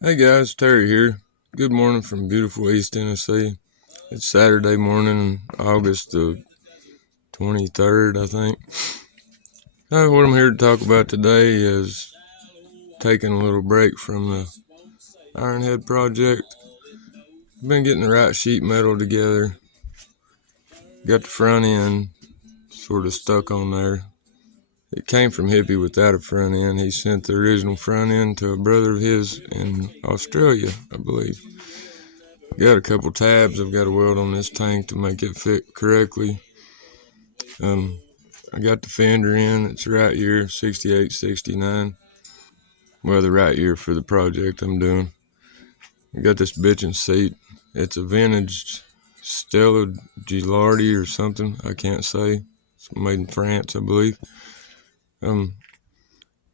Hey guys, Terry here. Good morning from beautiful East Tennessee. It's Saturday morning, August the 23rd, I think. What I'm here to talk about today is taking a little break from the Ironhead project. I've been getting the right sheet metal together. Got the front end sort of stuck on there. It came from Hippie without a front end. He sent the original front end to a brother of his in Australia, I believe. Got a couple tabs I've got to weld on this tank to make it fit correctly. I got the fender in. It's right year 68, 69. Well, the right year for the project I'm doing. I got this bitchin' seat. It's a vintage Stella Gilardi or something. I can't say. It's made in France, I believe. Anyway,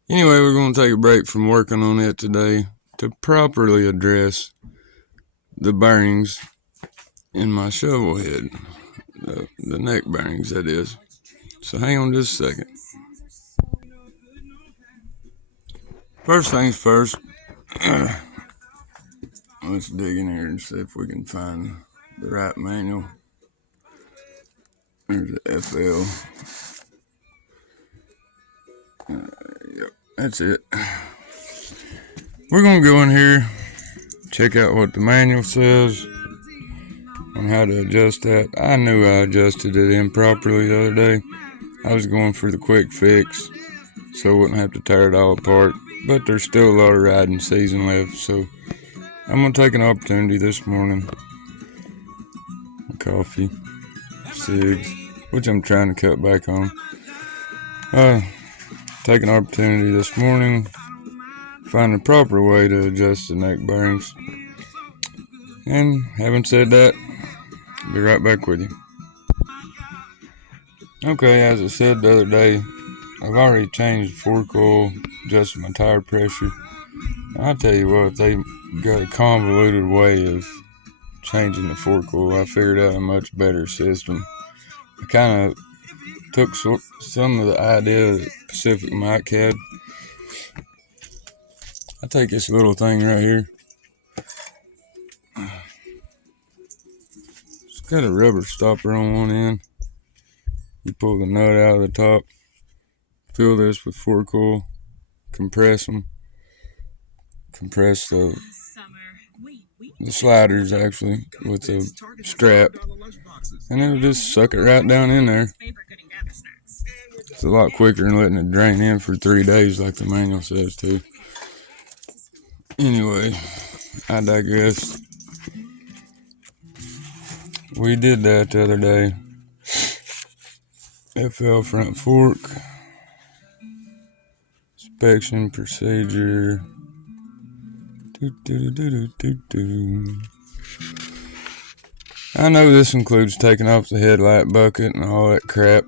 we're going to take a break from working on it today to properly address the bearings in my shovel head. The neck bearings, that is. So hang on just a second. First things first, let's dig in here and see if we can find the right manual. There's the FL. Yep, that's it. We're going to go in here, check out what the manual says on how to adjust that. I knew I adjusted it improperly the other day. I was going for the quick fix so I wouldn't have to tear it all apart. But there's still a lot of riding season left, so I'm going to take an opportunity this morning. Coffee, cigs, which I'm trying to cut back on. Take an opportunity this morning, find the proper way to adjust the neck bearings. And having said that, I'll be right back with you. Okay, as I said the other day, I've already changed the fork oil, adjusted my tire pressure. I'll tell you what, they got a convoluted way of changing the fork oil. I figured out a much better system. I kind of took some of the idea that Pacific Mike had. I take this little thing right here. It's got a rubber stopper on one end. You pull the nut out of the top, fill this with fork oil, compress them, compress the sliders actually with the strap, and it'll just suck it right down in there. It's a lot quicker than letting it drain in for 3 days like the manual says to. Anyway, I digress. We did that the other day. FL front fork, inspection procedure. I know this includes taking off the headlight bucket and all that crap.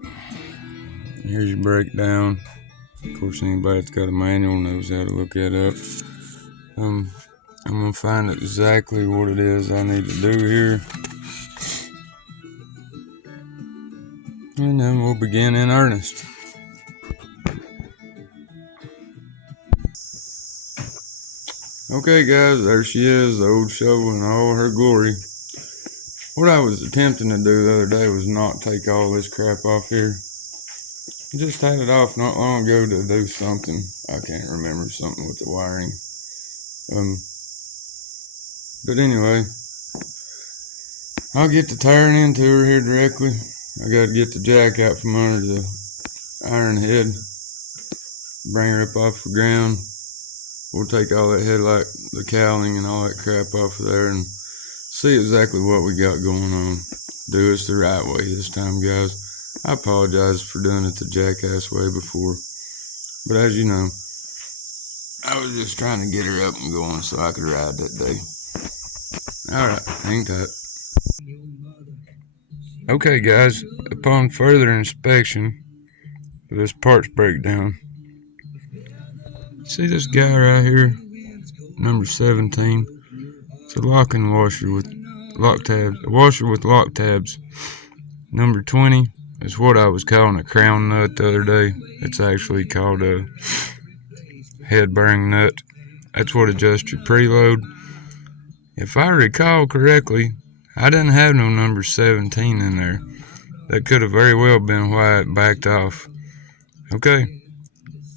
Here's your breakdown. Of course, anybody that's got a manual knows how to look that up. I'm going to find exactly what it is I need to do here. And then we'll begin in earnest. Okay guys, there she is, the old shovel in all her glory. What I was attempting to do the other day was not take all this crap off here. I just had it off not long ago to do something. I can't remember, something with the wiring. But anyway, I'll get the tearing into her here directly. I got to get the jack out from under the iron head, bring her up off the ground. We'll take all that headlight, the cowling and all that crap off of there and see exactly what we got going on. Do us the right way this time, guys. I apologize for doing it the jackass way before, but as you know, I was just trying to get her up and going so I could ride that day. Alright, hang tight. Okay guys, upon further inspection for this parts breakdown, see this guy right here, number 17? It's a locking washer with lock tabs, a washer with lock tabs. Number 20 is what I was calling a crown nut the other day. It's actually called a head bearing nut. That's what adjusts your preload. If I recall correctly, I didn't have no number 17 in there. That could have very well been why it backed off. Okay,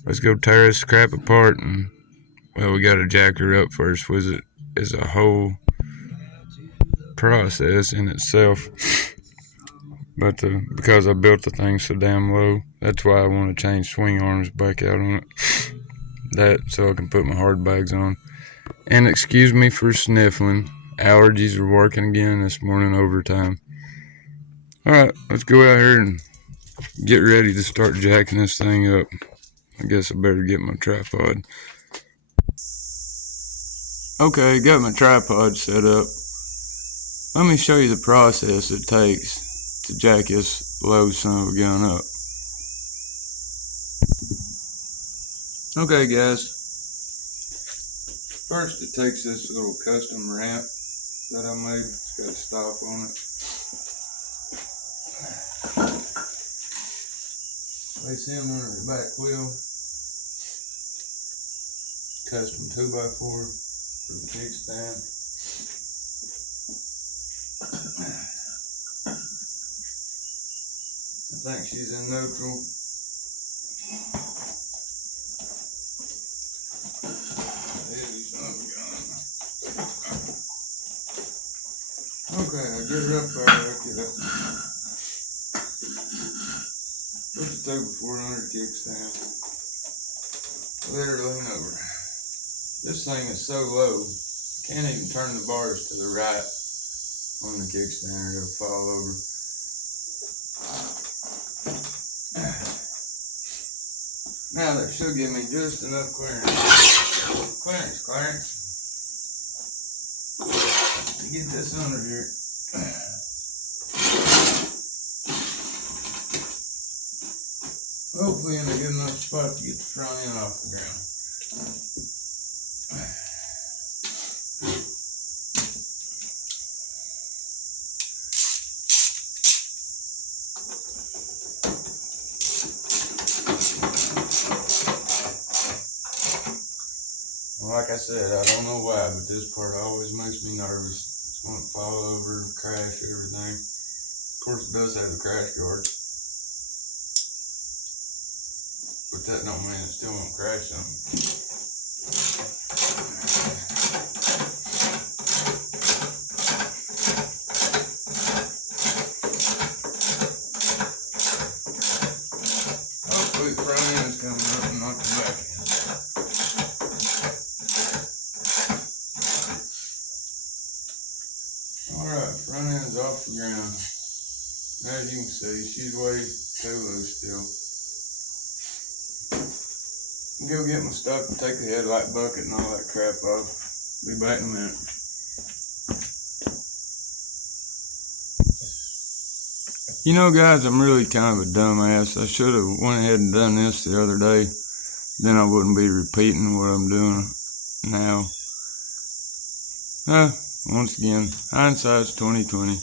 let's go tear this crap apart, and well, we gotta jack her up first. Is a whole process in itself. But because I built the thing so damn low, that's why I want to change swing arms back out on it. That so I can put my hard bags on. And excuse me for sniffling. Allergies are working again this morning overtime. Alright, let's go out here and get ready to start jacking this thing up. I guess I better get my tripod. Okay, got my tripod set up. Let me show you the process it takes to jack this low son of a gun up. Okay guys, first it takes this little custom ramp that I made. It's got a stop on it. Place him under the back wheel. Custom 2x4 for the kickstand. I think she's in neutral. Heavy son of a gun. Okay, I get her up there like that. Put the 2x4 under the kickstand. Let her lean over. This thing is so low, I can't even turn the bars to the right on the kickstand or it'll fall over. Now that should give me just enough clearance. Clearance. To get this under here. Hopefully in a good enough spot to get the front end off the ground. Like I said, I don't know why, but this part always makes me nervous. It's going to fall over and crash everything. Of course, it does have the crash guards, but that don't mean it still won't crash something. Hopefully, the front end's coming up and not the back end. Front end's off the ground. As you can see, she's way too loose still. Go get my stuff and take the headlight bucket and all that crap off. Be back in a minute. You know guys, I'm really kind of a dumbass. I should have went ahead and done this the other day. Then I wouldn't be repeating what I'm doing now. Once again, hindsight's 20/20.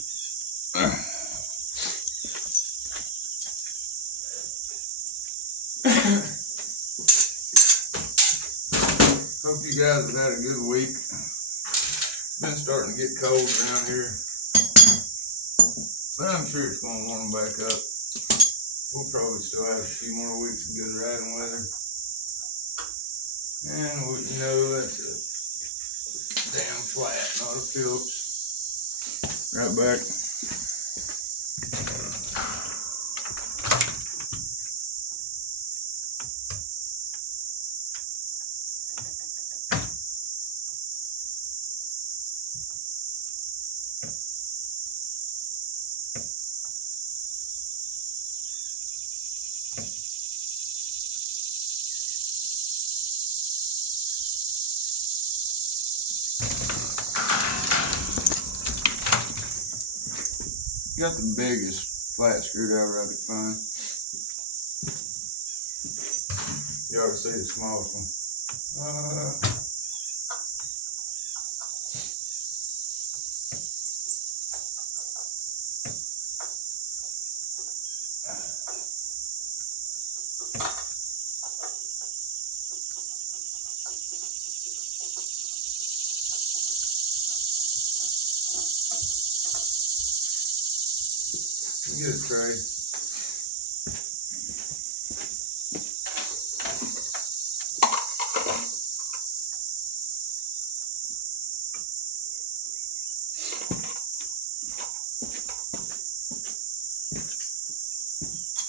Hope you guys have had a good week. Been starting to get cold around here, but I'm sure it's going to warm back up. We'll probably still have a few more weeks of good riding weather. And what you know, that's it. Damn flat, not a Phillips. Right back. Got the biggest flat screwdriver I could find. You ought to see the smallest one. Let me get a tray.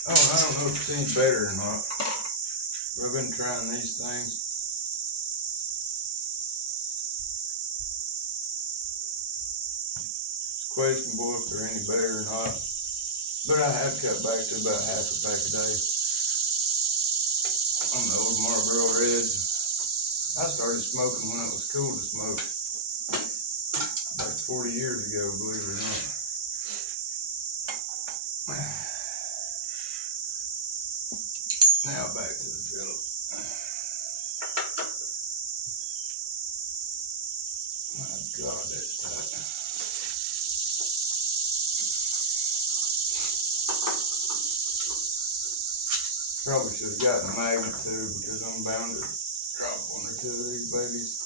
Oh, I don't know if it's any better or not. I've been trying these things. It's questionable if they're any better or not. But I have cut back to about half a pack a day on the old Marlboro Reds. I started smoking when it was cool to smoke. Like 40 years ago, believe it or not. Now back to the Phillips. My God, that's tight. Probably should have gotten a magnet too, because I'm bound to drop one or two of these babies.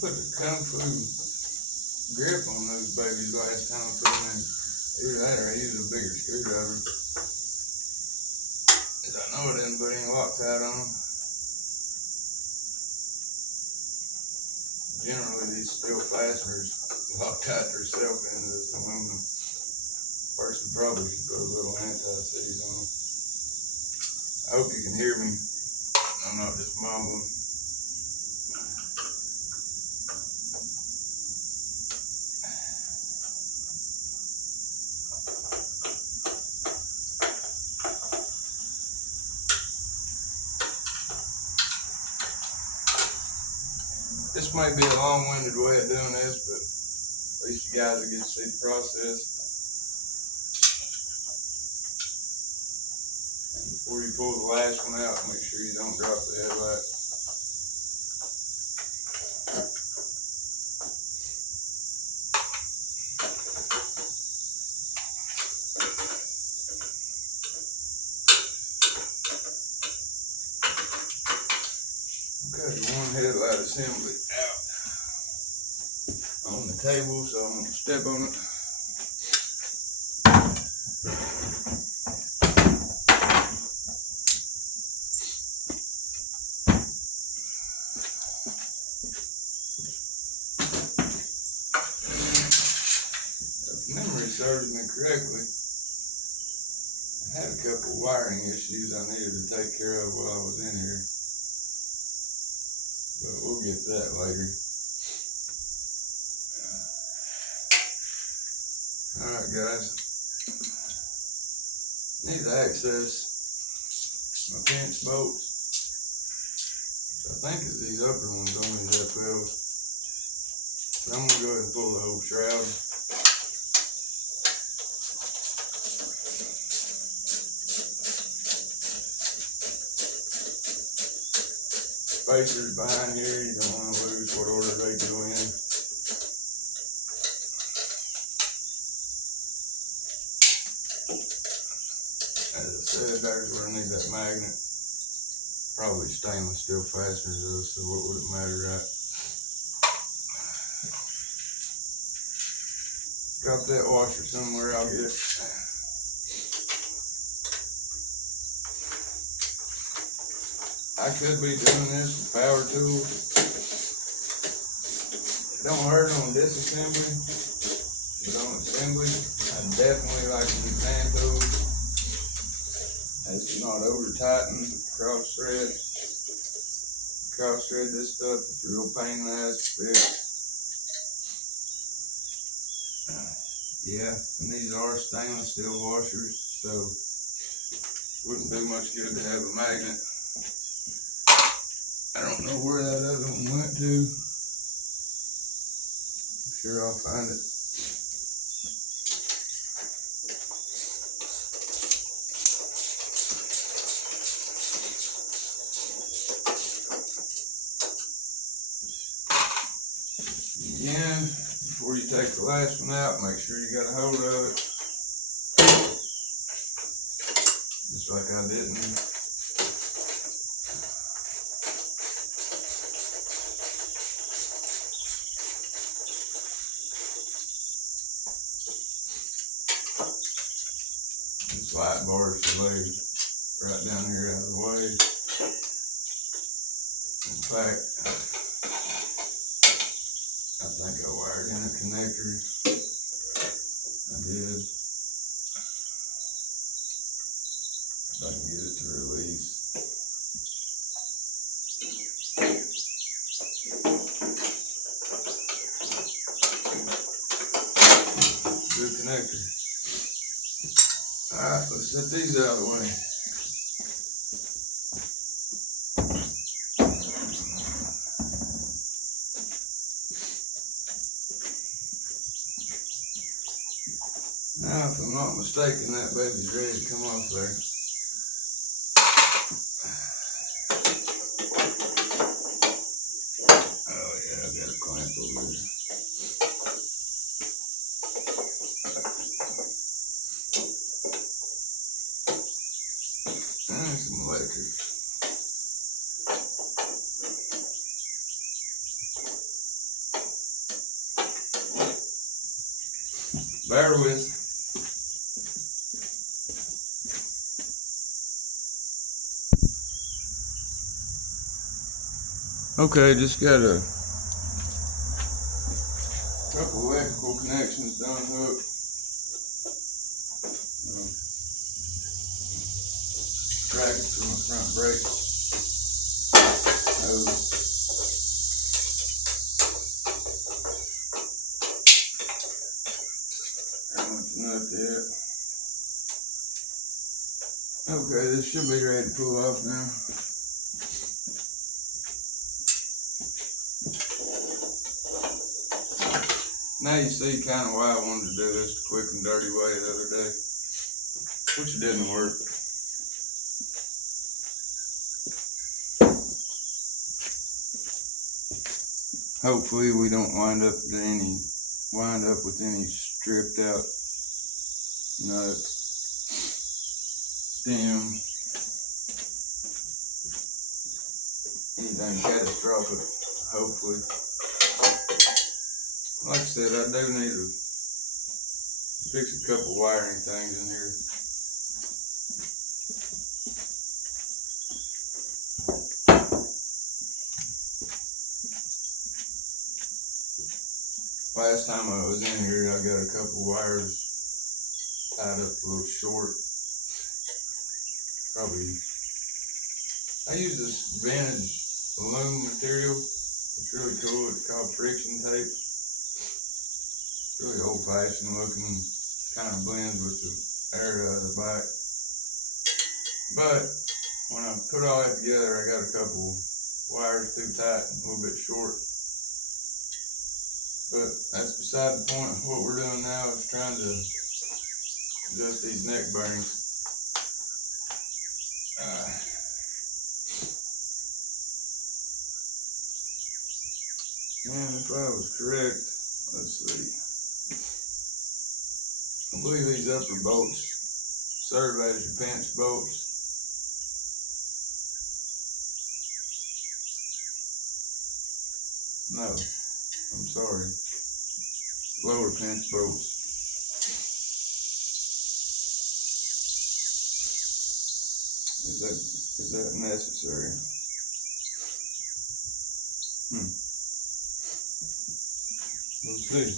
Put the Kung Fu grip on those babies last time I put them in. Either that or I used a bigger screwdriver. Cause I know I didn't put any Loctite on them. Generally these steel fasteners Loctite themselves into this aluminum. Person probably should put a little anti-seize on them. I hope you can hear me. I'm not just mumbling. This might be a long-winded way of doing this, but at least you guys will get to see the process. And before you pull the last one out, make sure you don't drop the headlight. Okay, one headlight assembly out on the table, so I'm going to step on it. If memory serves me correctly, I had a couple of wiring issues I needed to take care of while I was in here. But we'll get that later. Alright guys, need to access my pinch bolts, which I think is these upper ones on these FLs. But I'm going to go ahead and pull the whole shroud. Spacers behind here, you don't want to lose what order they go in. As I said, there's where I need that magnet. Probably stainless steel fasteners though, so what would it matter, right? Drop that washer somewhere, I'll get it. I could be doing this with power tools. It don't hurt on disassembly, but on assembly, I definitely like to use hand tools. It's not over tightened, cross thread this stuff. It's a real pain in the ass to fix. Yeah, and these are stainless steel washers, so wouldn't do much good to have a magnet. I don't know where that other one went to. I'm sure I'll find it. Again, before you take the last one out, make sure you got a hold of it. Just like I didn't. This light bar should lay right down here out of the way. In fact, I think I wired in a connector. I did. If I can get it to release. Good connector. Alright, let's set these out of the way. Now, if I'm not mistaken, that baby's ready to come off there. Oh yeah, I got a clamp over there. And some electric. Bear with. Okay, just got a couple electrical connections done hooked. Bracket for my front brake hose. I want the nut yet. Okay, this should be ready to pull off now. Now you see kind of why I wanted to do this the quick and dirty way the other day, which didn't work. Hopefully we don't wind up with any stripped out nuts, stem, anything catastrophic, hopefully. Like I said, I do need to fix a couple wiring things in here. Last time I was in here, I got a couple wires tied up a little short. Probably, I use this vintage aluminum material. It's really cool. It's called friction tape. It's really old-fashioned looking, kind of blends with the air out of the back. But when I put all that together, I got a couple wires too tight and a little bit short. But that's beside the point. What we're doing now is trying to adjust these neck bearings. And if I was correct, let's see. I believe these upper bolts serve as your pinch bolts. No, I'm sorry. Lower pinch bolts. Is that necessary? We'll see.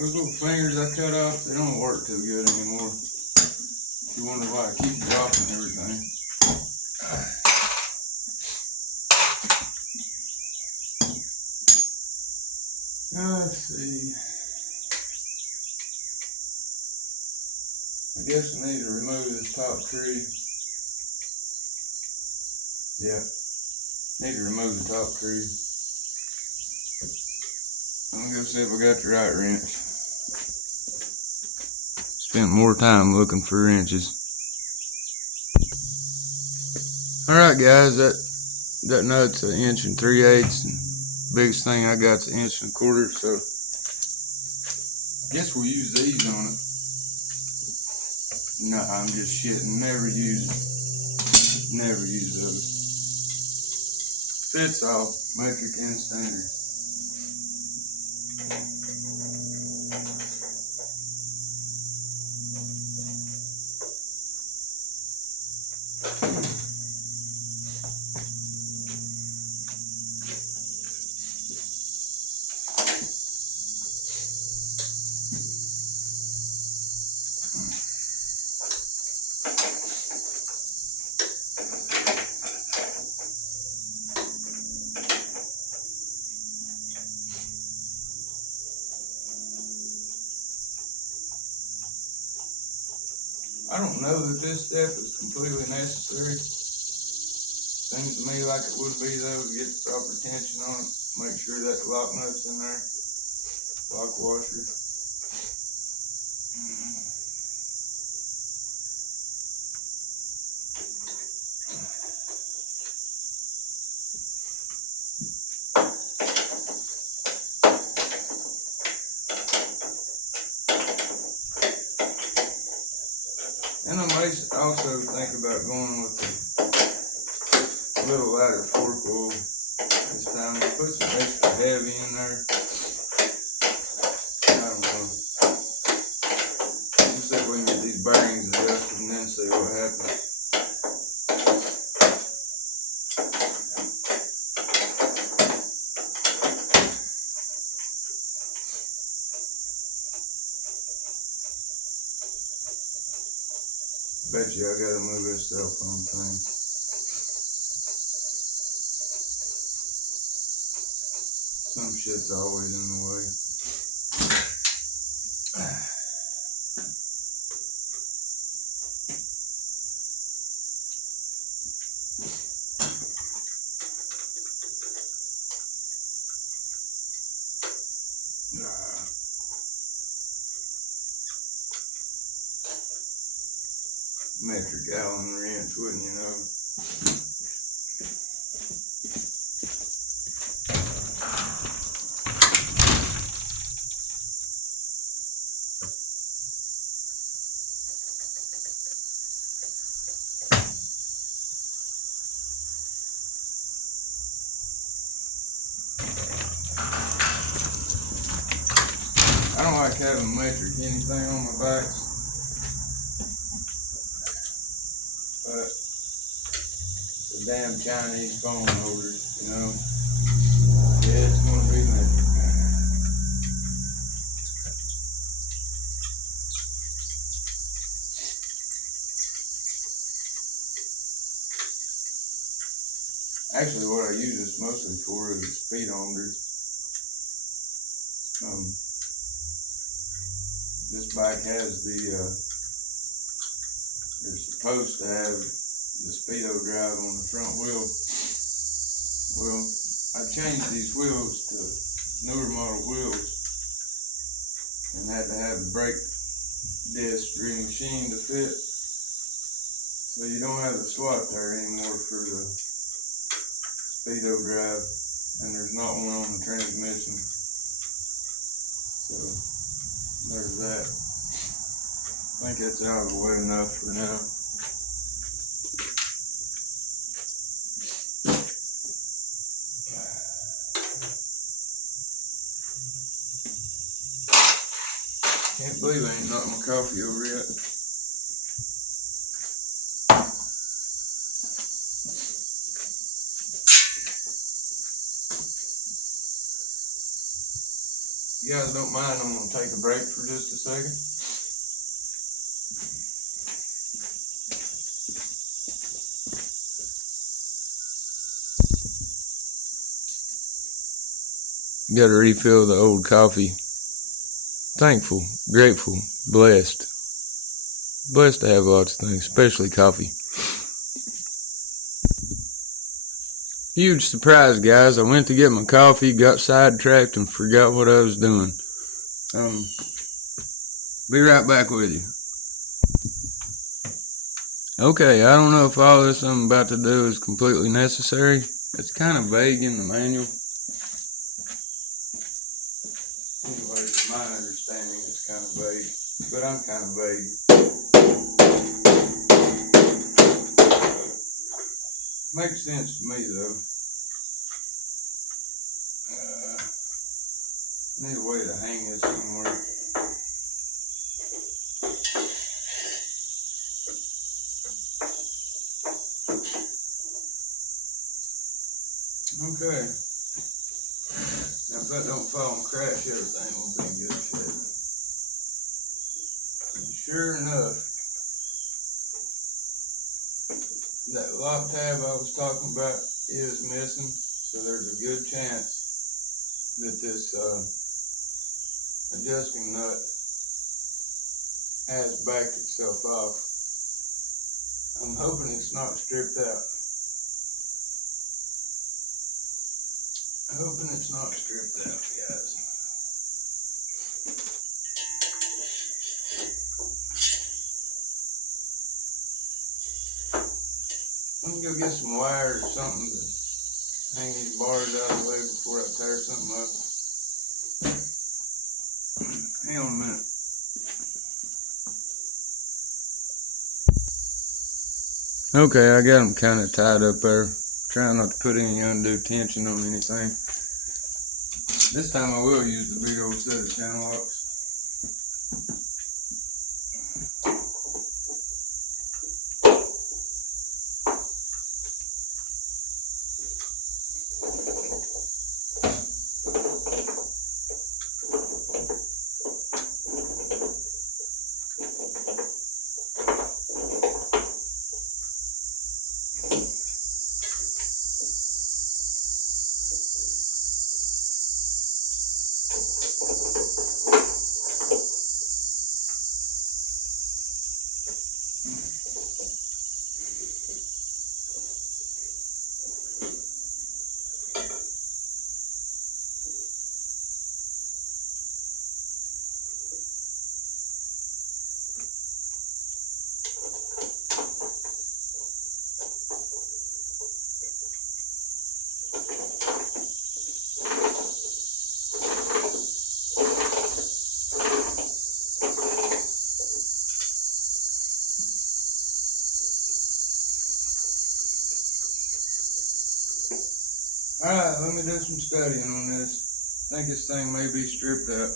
Those little fingers I cut off, they don't work too good anymore. You wonder why I keep dropping everything. Let's see. I guess I need to remove this top tree. Yeah, need to remove the top tree. I'm gonna go see if I got the right wrench. Spent more time looking for wrenches. Alright guys, that nut's 1 3/8 and biggest thing I got's 1 1/4, so I guess we'll use these on it. No, I'm just shitting. Never use those. Fits all, metric and standard. I don't know that this step is completely necessary. Seems to me like it would be though, to get the proper tension on it. Make sure that the lock nut's in there. Lock washer. And I may also think about going with a little lighter fork oil this time. I put some extra heavy in there. I don't know. Let's see if we can get these bearings adjusted and then see what happens. Bet you I gotta move this cell phone thing. Some shit's always in the way. Metric Allen wrench, wouldn't you know? I don't like having metric anything on my bikes, but it's a damn Chinese phone holder, you know. Yeah, it's gonna be metric. Actually, what I use this mostly for is a speedometer. This bike has they're supposed to have the speedo drive on the front wheel. Well, I changed these wheels to newer model wheels and had to have the brake disc re-machined to fit. So you don't have the slot there anymore for the speedo drive, and there's not one on the transmission. So there's that. I think that's out of the way enough for now. Can't believe I ain't knocked my coffee over yet. If you guys don't mind, I'm going to take a break for just a second. Got to refill the old coffee. Thankful, grateful, blessed. Blessed to have lots of things, especially coffee. Huge surprise, guys. I went to get my coffee, got sidetracked, and forgot what I was doing. Be right back with you. Okay, I don't know if all this I'm about to do is completely necessary. It's kind of vague in the manual. Anyway, from my understanding, it's kind of vague, but I'm kind of vague. Makes sense to me, though. I need a way to hang this somewhere. Okay. Now, if that don't fall and crash, everything will be in good shape. And sure enough, that lock tab I was talking about is missing, so there's a good chance that this adjusting nut has backed itself off. I'm hoping it's not stripped out. Hoping it's not stripped out, guys. I'm gonna go get some wire or something to hang these bars out of the way before I tear something up. Hang on a minute. Okay, I got them kind of tied up there. Trying not to put any undue tension on anything. This time I will use the big old set of channel locks. Alright, let me do some studying on this. I think this thing may be stripped out.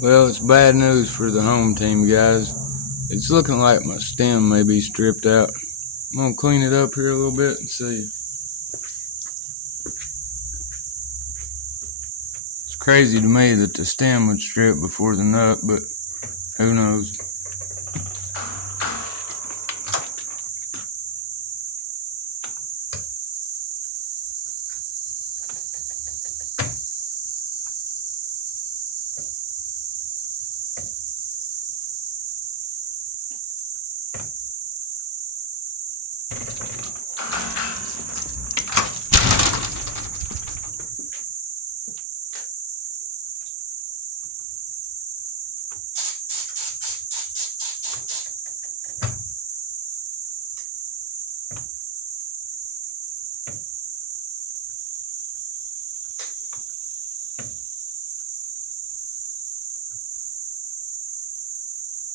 Well, it's bad news for the home team, guys. It's looking like my stem may be stripped out. I'm gonna clean it up here a little bit and see. It's crazy to me that the stem would strip before the nut, but who knows?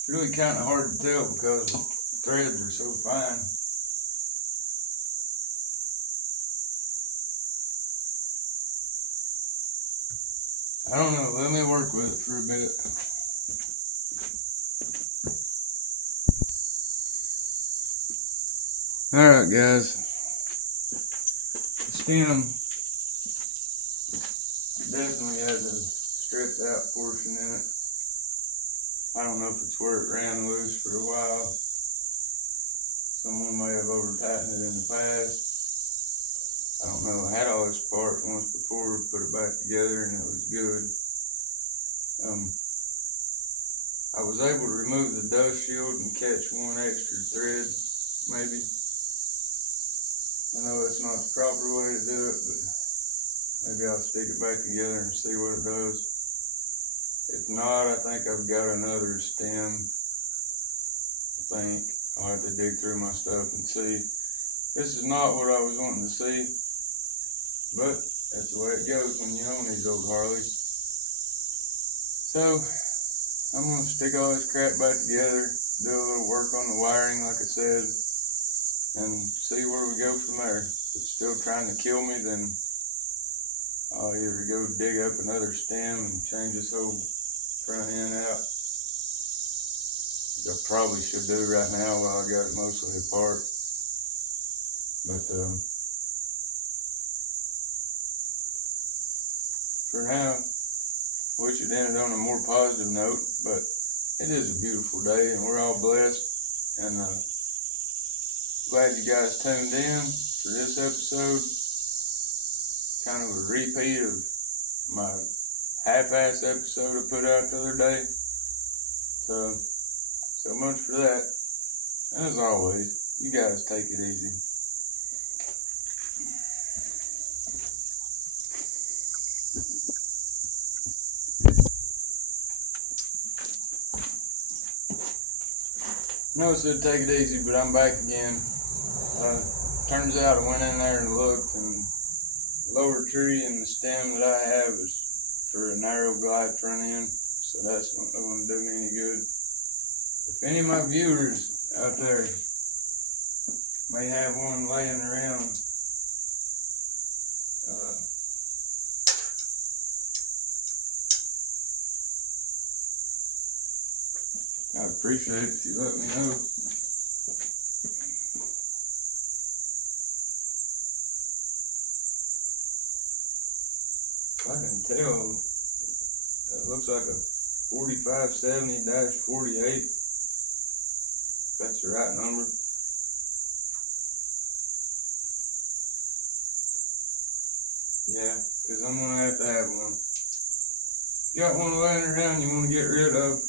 It's really kind of hard to tell because the threads are so fine. I don't know, let me work with it for a bit. Alright guys, the stem definitely has a stripped out portion in it. I don't know if it's where it ran loose for a while. Someone may have over tightened it in the past. I don't know. I had all this part once before, put it back together, and it was good. I was able to remove the dust shield and catch one extra thread, maybe. I know it's not the proper way to do it, but maybe I'll stick it back together and see what it does. If not, I think I've got another stem. I think I'll have to dig through my stuff and see. This is not what I was wanting to see, but that's the way it goes when you own these old Harleys. So I'm gonna stick all this crap back together, do a little work on the wiring like I said, and see where we go from there. If it's still trying to kill me, then I'll either go dig up another stem and change this whole front end out. Which I probably should do right now while I got it mostly apart. But for now, wish it ended on a more positive note, but it is a beautiful day and we're all blessed, and glad you guys tuned in for this episode. Kind of a repeat of my half-ass episode I put out the other day. So much for that. And as always, you guys take it easy. No, I said take it easy, but I'm back again. Turns out I went in there and looked, and the lower tree and the stem that I have is for a narrow glide front end, so that's not going to do me any good. If any of my viewers out there may have one laying around, I'd appreciate it if you let me know. I can tell it looks like a 4570-48, if that's the right number. Yeah, because I'm going to have one. If you got one laying around you want to get rid of,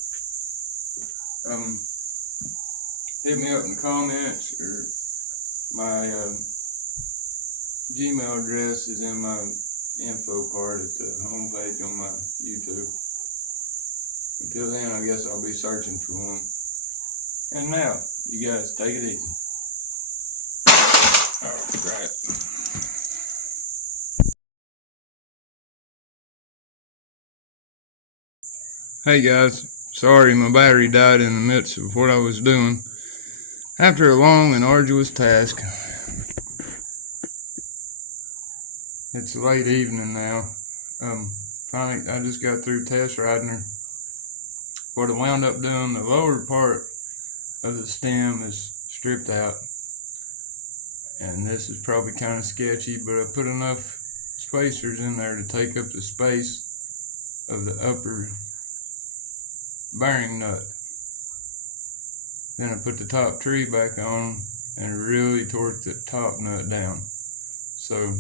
hit me up in the comments, or my Gmail address is in my info part at the homepage on my YouTube. Until then, I guess I'll be searching for one. And now, you guys take it easy. Alright. Hey guys, sorry my battery died in the midst of what I was doing. After a long and arduous task, it's late evening now. Finally, I just got through test riding her. What I wound up doing, the lower part of the stem is stripped out. And this is probably kind of sketchy, but I put enough spacers in there to take up the space of the upper bearing nut. Then I put the top tree back on and really torqued the top nut down. So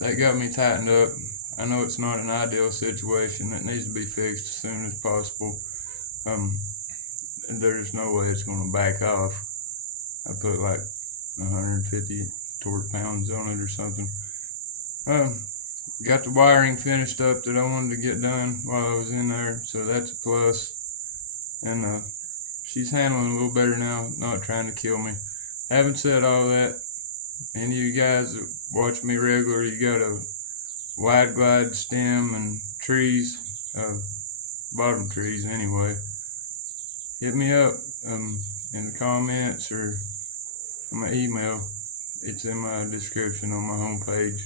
that got me tightened up. I know it's not an ideal situation. It needs to be fixed as soon as possible. There's no way it's going to back off. I put like 150 torque pounds on it or something. Got the wiring finished up that I wanted to get done while I was in there, so that's a plus. And she's handling a little better now, not trying to kill me. Having said all that, any of you guys that watch me regularly, you got a wide glide stem and trees, bottom trees anyway, hit me up in the comments or my email. It's in my description on my homepage.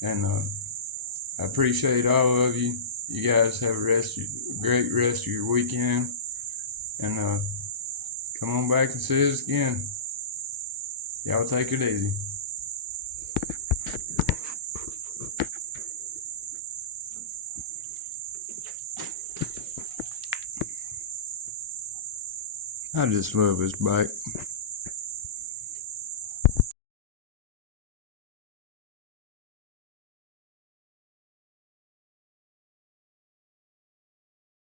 And I appreciate all of you. You guys have a great rest of your weekend. And come on back and see us again. Y'all take it easy. I just love his back.